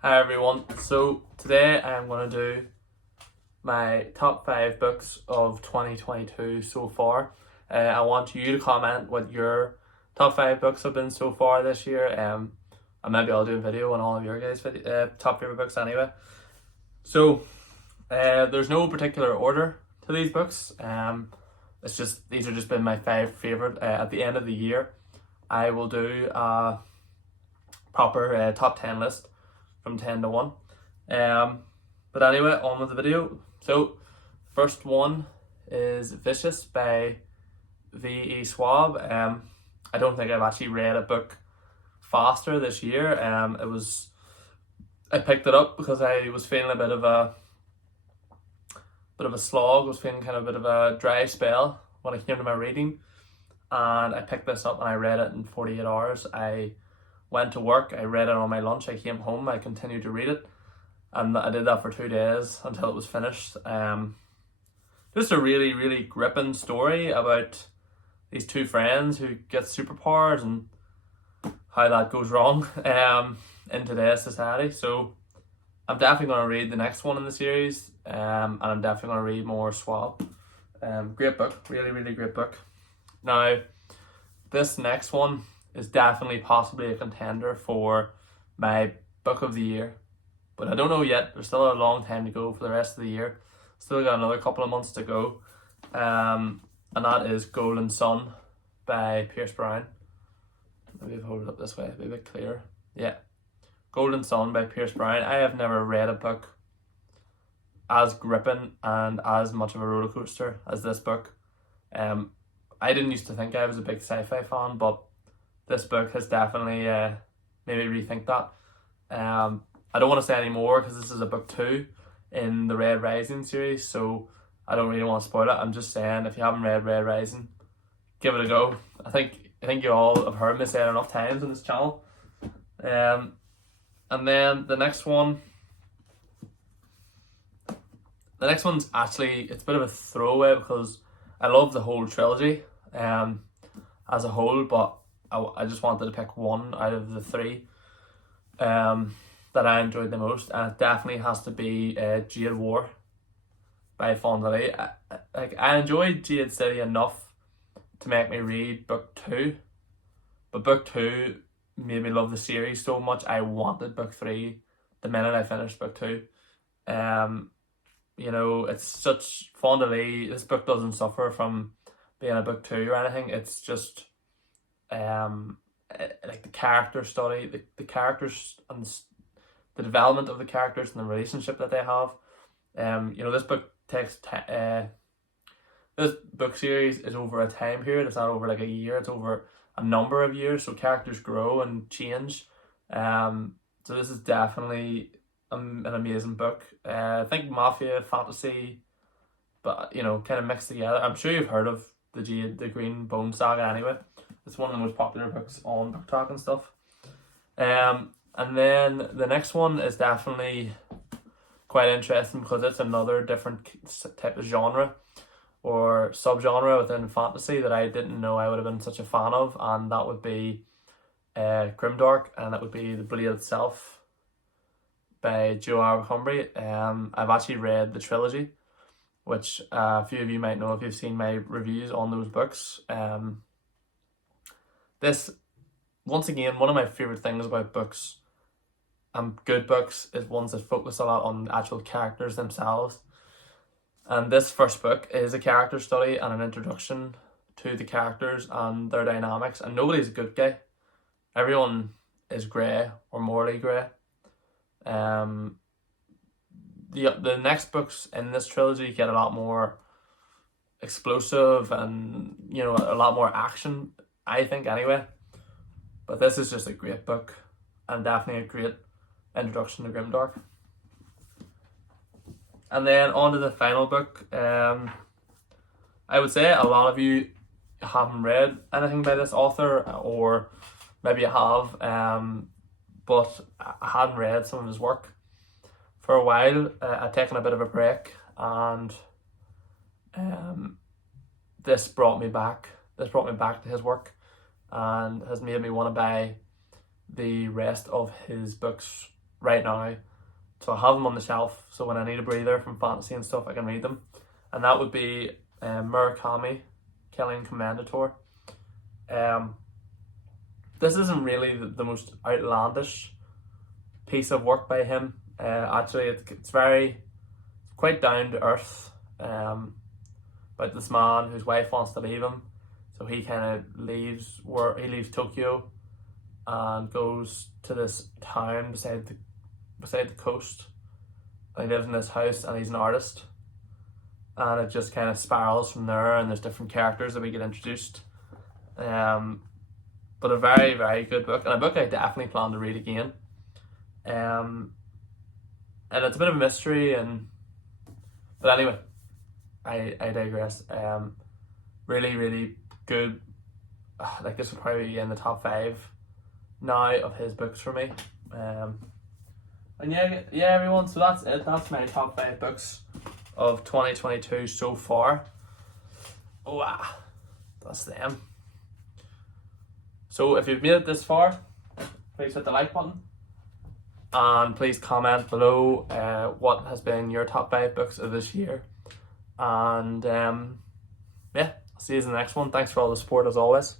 Hi everyone. So today I'm going to do my top 5 books of 2022 so far. I want you to comment what your top 5 books have been so far this year. And maybe I'll do a video on all of your guys' top favorite books anyway. So there's no particular order to these books. It's just these are just been my 5 favorite. At the end of the year, I will do a proper top 10 list from 10 to 1. But anyway, on with the video. So, first one is Vicious by V.E. Schwab. I don't think I've actually read a book faster this year. I picked it up because I was feeling a bit of a slog. I was feeling kind of a bit of a dry spell when it came to my reading, and I picked this up and I read it in 48 hours. I went to work, I read it on my lunch, I came home, I continued to read it, and I did that for 2 days until it was finished. Just a really, really gripping story about these two friends who get superpowers and how that goes wrong in today's society. So I'm definitely going to read the next one in the series, and I'm definitely going to read more Schwab. Great book, really, really great book. Now, this next one is definitely possibly a contender for my book of the year, but I don't know yet. There's still a long time to go for the rest of the year. Still got another couple of months to go, and that is Golden Sun by Pierce Brown. Maybe hold it up this way, be a bit clearer. Yeah, Golden Sun by Pierce Brown. I have never read a book as gripping and as much of a roller coaster as this book. I didn't used to think I was a big sci-fi fan, but this book has definitely made me rethink that. I don't want to say any more because this is a book 2 in the Red Rising series, so I don't really want to spoil it. I'm just saying, if you haven't read Red Rising, give it a go. I think you all have heard me say it enough times on this channel. And then the next one's actually, it's a bit of a throwaway because I love the whole trilogy as a whole, but I just wanted to pick one out of the 3 that I enjoyed the most, and it definitely has to be Geowar by Fond du Lac. I enjoyed Jade City enough to make me read book 2, but book 2 made me love the series so much I wanted book 3 the minute I finished book 2. It's such Fond du Lac. This book doesn't suffer from being a book 2 or anything. It's just like the character study, the characters and the development of the characters and the relationship that they have. This book this book series is over a time period. It's not over like a year. It's over a number of years. So characters grow and change. So this is definitely an amazing book. I think mafia, fantasy, but kind of mixed together. I'm sure you've heard of the Green Bone Saga anyway. It's one of the most popular books on BookTok and stuff. And then the next one is definitely quite interesting because it's another different type of genre or subgenre within fantasy that I didn't know I would have been such a fan of, and that would be Grimdark, and that would be The Blade Itself by Geowar. I've actually read the trilogy, which a few of you might know if you've seen my reviews on those books. This, once again, one of my favourite things about books and good books is ones that focus a lot on the actual characters themselves. And this first book is a character study and an introduction to the characters and their dynamics. And nobody's a good guy. Everyone is grey or morally grey. The next books in this trilogy get a lot more explosive and a lot more action, I think, anyway. But this is just a great book and definitely a great introduction to Grimdark. And then on to the final book. I would say a lot of you haven't read anything by this author, or maybe you have, but I hadn't read some of his work for a while. I'd taken a bit of a break, and this brought me back to his work and has made me want to buy the rest of his books right now. So I have them on the shelf, so when I need a breather from fantasy and stuff, I can read them. And that would be Murakami, Killian Commendator. This isn't really the most outlandish piece of work by him. Actually, it's quite down to earth. About this man whose wife wants to leave him, so he kind of leaves Tokyo and goes to this town beside the coast. And he lives in this house, and he's an artist. And it just kind of spirals from there, and there's different characters that we get introduced. But a very, very good book, and a book I definitely plan to read again. And it's a bit of a mystery, but anyway, I digress. Really, really good. Like, this would probably be in the top 5 now of his books for me. And yeah, everyone. So that's it. That's my top 5 books of 2022 so far. Wow, that's them. So if you've made it this far, please hit the like button, and please comment below what has been your top 5 books of this year. And yeah, I'll see you in the next one. Thanks for all the support as always.